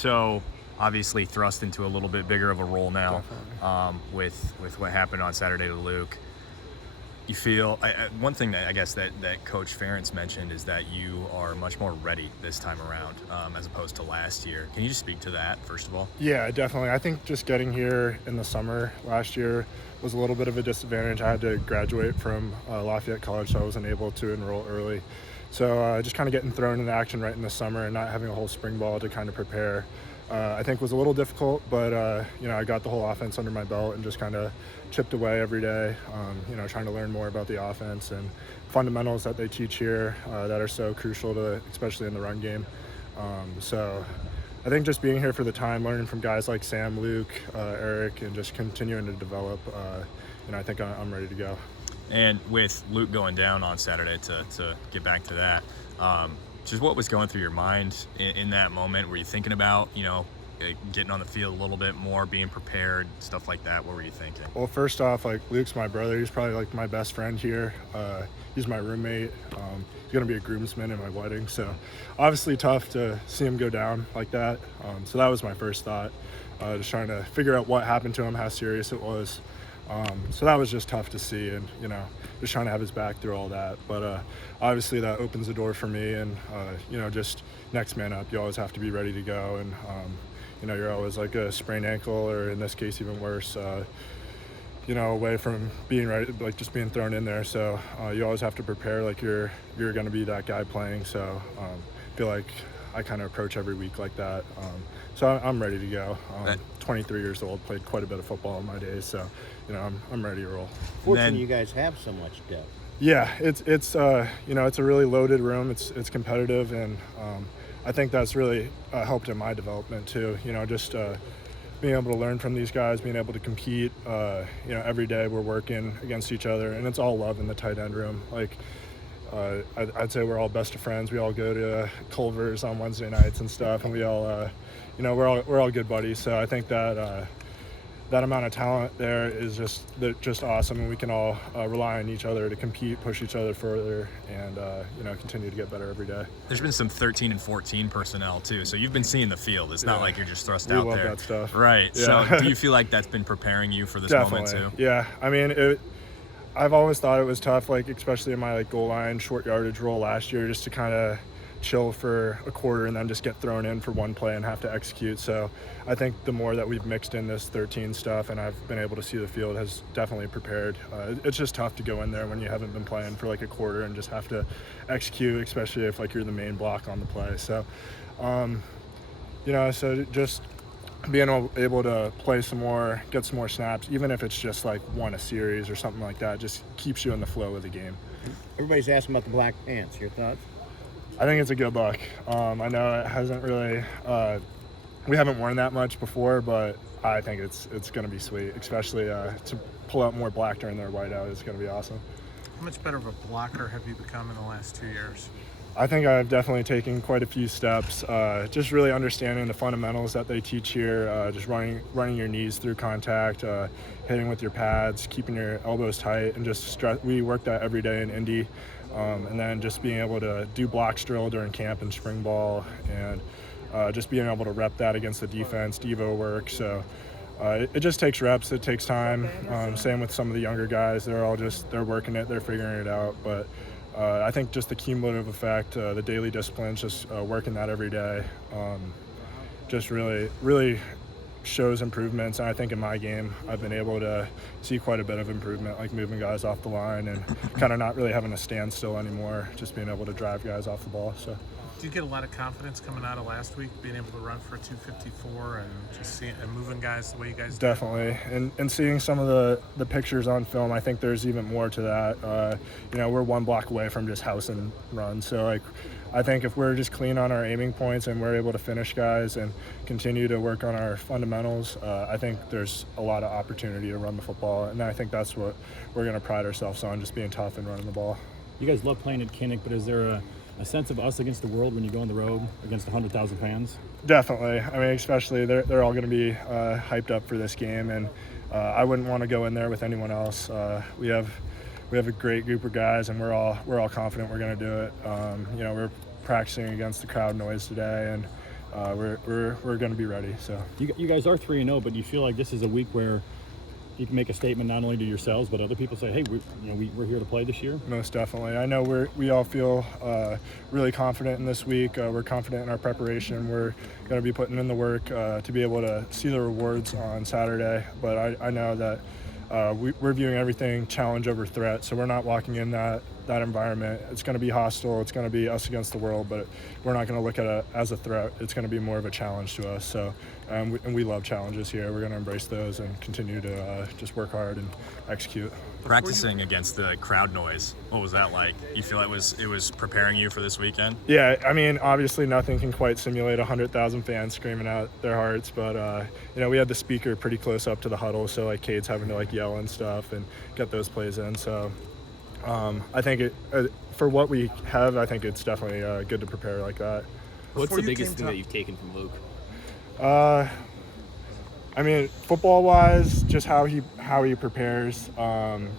So obviously thrust into a little bit bigger of a role now, with what happened on Saturday to Luke. You feel one thing that I guess that Coach Ferentz mentioned is that you are much more ready this time around, as opposed to last year. Can you just speak to that first of all? Yeah, definitely. I think just getting here in the summer last year was a little bit of a disadvantage. I had to graduate from Lafayette College, so I wasn't able to enroll early. So just kind of getting thrown into action right in the summer and not having a whole spring ball to kind of prepare, I think was a little difficult. But I got the whole offense under my belt and just kind of chipped away every day. Trying to learn more about the offense and fundamentals that they teach here that are so crucial to, especially in the run game. So I think just being here for the time, learning from guys like Sam, Luke, Eric, and just continuing to develop, I think I'm ready to go. And with Luke going down on Saturday, to get back to that, just what was going through your mind in that moment? Were you thinking about, getting on the field a little bit more, being prepared, stuff like that? What were you thinking? Well, first off, Luke's my brother. He's probably my best friend here. He's my roommate. He's going to be a groomsman in my wedding. So obviously tough to see him go down like that. So that was my first thought, just trying to figure out what happened to him, how serious it was. So that was just tough to see, and just trying to have his back through all that. But obviously that opens the door for me, and just next man up. You always have to be ready to go, and you're always like a sprained ankle, or in this case even worse, away from being ready, just being thrown in there. So you always have to prepare like you're going to be that guy playing. So I feel like I kind of approach every week like that. So I'm ready to go. 23 years old, played quite a bit of football in my days, so I'm ready to roll. Fortunately, you guys have so much depth. Yeah, it's a really loaded room. It's competitive, and I think that's really helped in my development too. Just being able to learn from these guys, being able to compete. Every day we're working against each other, and it's all love in the tight end room. I'd say we're all best of friends. We all go to Culver's on Wednesday nights and stuff, and we all, we're all good buddies. So I think that that amount of talent there is just awesome, and we can all rely on each other to compete, push each other further, and continue to get better every day. There's been some 13 and 14 personnel too, so you've been seeing the field. It's not like you're just thrust out there. We love that stuff. Right. Yeah. So do you feel like that's been preparing you for this Definitely. moment too? Yeah. I mean, I've always thought it was tough, especially in my goal line, short yardage role last year, just to kind of chill for a quarter and then just get thrown in for one play and have to execute. So I think the more that we've mixed in this 13 stuff and I've been able to see the field has definitely prepared. It's just tough to go in there when you haven't been playing for a quarter and just have to execute, especially if you're the main block on the play. So, so just being able to play some more, get some more snaps, even if it's just one a series or something like that, just keeps you in the flow of the game. Everybody's asking about the black pants. Your thoughts? I think it's a good look. I know it hasn't really, we haven't worn that much before, but I think it's going to be sweet, especially to pull out more black during their whiteout. It's going to be awesome. How much better of a blocker have you become in the last 2 years? I think I've definitely taken quite a few steps, just really understanding the fundamentals that they teach here, just running your knees through contact, hitting with your pads, keeping your elbows tight, and just we work that every day in Indy. And then just being able to do blocks drill during camp and spring ball, and just being able to rep that against the defense, Devo work. So it just takes reps, it takes time. Same with some of the younger guys. They're working it, they're figuring it out. But I think just the cumulative effect, the daily disciplines, just working that every day, just really shows improvements. And I think in my game I've been able to see quite a bit of improvement, moving guys off the line and kind of not really having to stand still anymore, just being able to drive guys off the ball. So Do you get a lot of confidence coming out of last week, being able to run for a 254 and just moving guys the way you guys did? Definitely, and seeing some of the pictures on film, I think there's even more to that. We're one block away from just house and run, so I think if we're just clean on our aiming points and we're able to finish guys and continue to work on our fundamentals, I think there's a lot of opportunity to run the football, and I think that's what we're going to pride ourselves on, just being tough and running the ball. You guys love playing at Kinnick, but is there a sense of us against the world when you go on the road against 100,000 fans? Definitely. I mean, especially they're all going to be hyped up for this game, and I wouldn't want to go in there with anyone else. We have a great group of guys, and we're all confident we're going to do it. We're practicing against the crowd noise today, and we're going to be ready. So You guys are 3-0, but you feel like this is a week where you can make a statement not only to yourselves but other people, say, hey, we're here to play this year? most definitely. I know we all feel really confident in this week. We're confident in our preparation. We're going to be putting in the work to be able to see the rewards on Saturday. But I know that we're viewing everything challenge over threat, so we're not walking in that environment. It's going to be hostile. It's going to be us against the world, but we're not going to look at it as a threat. It's going to be more of a challenge to us. So, and we love challenges here. We're going to embrace those and continue to just work hard and execute. Practicing against the crowd noise, what was that like? You feel it was preparing you for this weekend? Yeah, I mean, obviously nothing can quite simulate 100,000 fans screaming out their hearts, but we had the speaker pretty close up to the huddle, so like Cade's having to like yell and stuff and get those plays in. So I think for what we have, I think it's definitely good to prepare like that. What's the biggest thing that you've taken from Luke? I mean, football-wise, just how he prepares.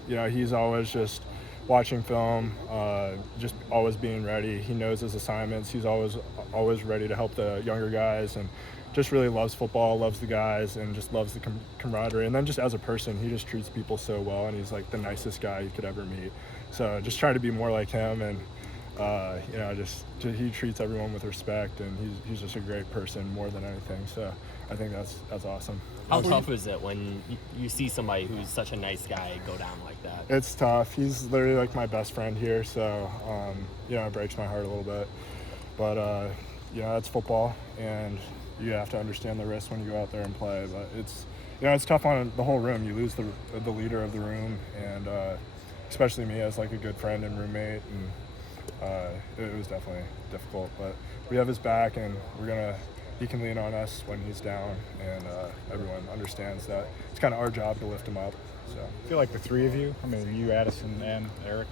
He's always just watching film, just always being ready. He knows his assignments. He's always ready to help the younger guys, and just really loves football, loves the guys, and just loves the camaraderie. And then just as a person, he just treats people so well, and he's like the nicest guy you could ever meet. So just try to be more like him, and just he treats everyone with respect, and he's just a great person more than anything. So I think that's awesome. How tough is it when you see somebody who's such a nice guy go down like that? It's tough. He's literally like my best friend here, so it breaks my heart a little bit. But it's football, and you have to understand the risks when you go out there and play. But it's tough on the whole room. You lose the leader of the room, and especially me as like a good friend and roommate, and it was definitely difficult. But we have his back, and he can lean on us when he's down, and everyone understands that it's kind of our job to lift him up. So I feel like the three of you, I mean, you, Addison, and Eric,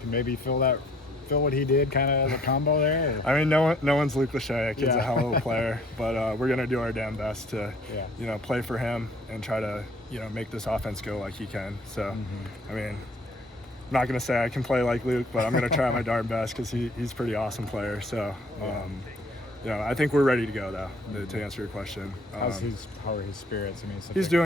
can maybe feel what he did kind of as a combo there? Or? I mean, no one's Luke Lachey. Kid's a hell of a player, but we're going to do our damn best to, play for him and try to, make this offense go like he can. So, I mean, I'm not going to say I can play like Luke, but I'm going to try my darn best because he's a pretty awesome player. So, I think we're ready to go, though, to answer your question. How are his spirits? I mean, he's doing